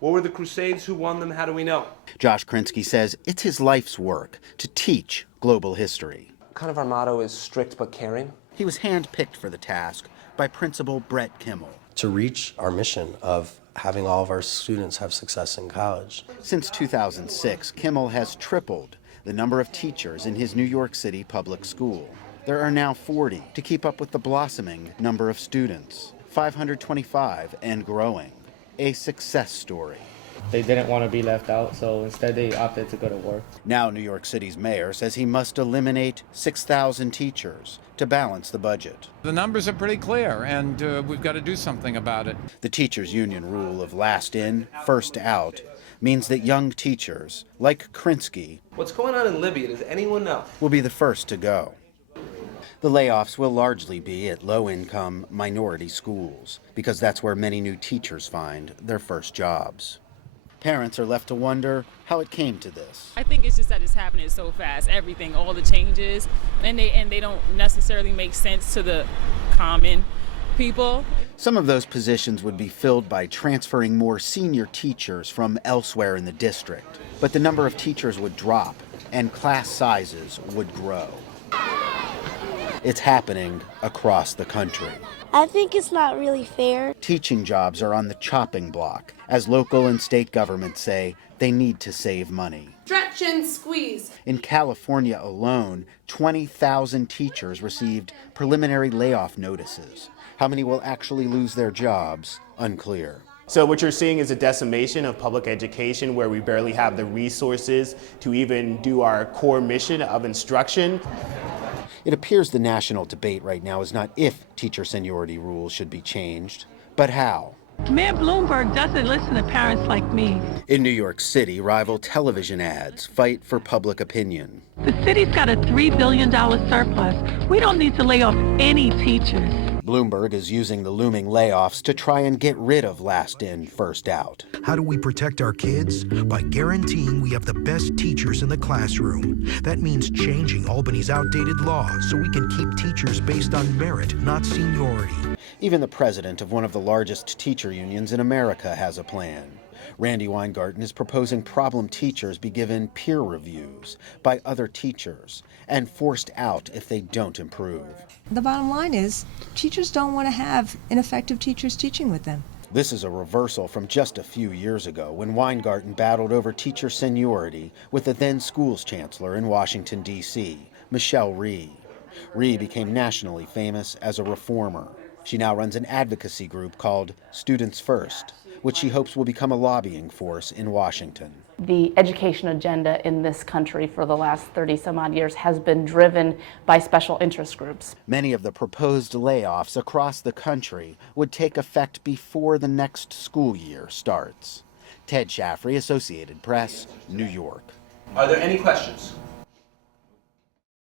What were the Crusades? Who won them? How do we know? Josh Krinsky says it's his life's work to teach global history. Kind of our motto is strict but caring. He was handpicked for the task by Principal Brett Kimmel. To reach our mission of having all of our students have success in college. Since 2006, Kimmel has tripled the number of teachers in his New York City public school. There are now 40 to keep up with the blossoming number of students, 525 and growing. A success story. They didn't want to be left out, so instead they opted to go to work. Now New York City's mayor says he must eliminate 6,000 teachers to balance the budget. The numbers are pretty clear, and we've got to do something about it. The teachers' union rule of last in, first out means that young teachers, like Krinsky, What's going on in Libya? Does anyone know? will be the first to go. The layoffs will largely be at low-income minority schools, because that's where many new teachers find their first jobs. Parents are left to wonder how it came to this. I think it's just that it's happening so fast, everything, all the changes, and they don't necessarily make sense to the common people. Some of those positions would be filled by transferring more senior teachers from elsewhere in the district, but the number of teachers would drop and class sizes would grow. It's happening across the country. I think it's not really fair. Teaching jobs are on the chopping block, as local and state governments say they need to save money. Stretch and squeeze. In California alone, 20,000 teachers received preliminary layoff notices. How many will actually lose their jobs? Unclear. So what you're seeing is a decimation of public education where we barely have the resources to even do our core mission of instruction. It appears the national debate right now is not if teacher seniority rules should be changed, but how. Mayor Bloomberg doesn't listen to parents like me. In New York City, rival television ads fight for public opinion. The city's got a $3 billion surplus. We don't need to lay off any teachers. Bloomberg is using the looming layoffs to try and get rid of last in, first out. How do we protect our kids? By guaranteeing we have the best teachers in the classroom. That means changing Albany's outdated law so we can keep teachers based on merit, not seniority. Even the president of one of the largest teacher unions in America has a plan. Randy Weingarten is proposing problem teachers be given peer reviews by other teachers and forced out if they don't improve. The bottom line is, teachers don't want to have ineffective teachers teaching with them. This is a reversal from just a few years ago when Weingarten battled over teacher seniority with the then schools chancellor in Washington, D.C., Michelle Rhee. Rhee became nationally famous as a reformer. She now runs an advocacy group called Students First, which she hopes will become a lobbying force in Washington. The education agenda in this country for the last 30 some odd years has been driven by special interest groups. Many of the proposed layoffs across the country would take effect before the next school year starts. Ted Shaffrey, Associated Press, New York. Are there any questions?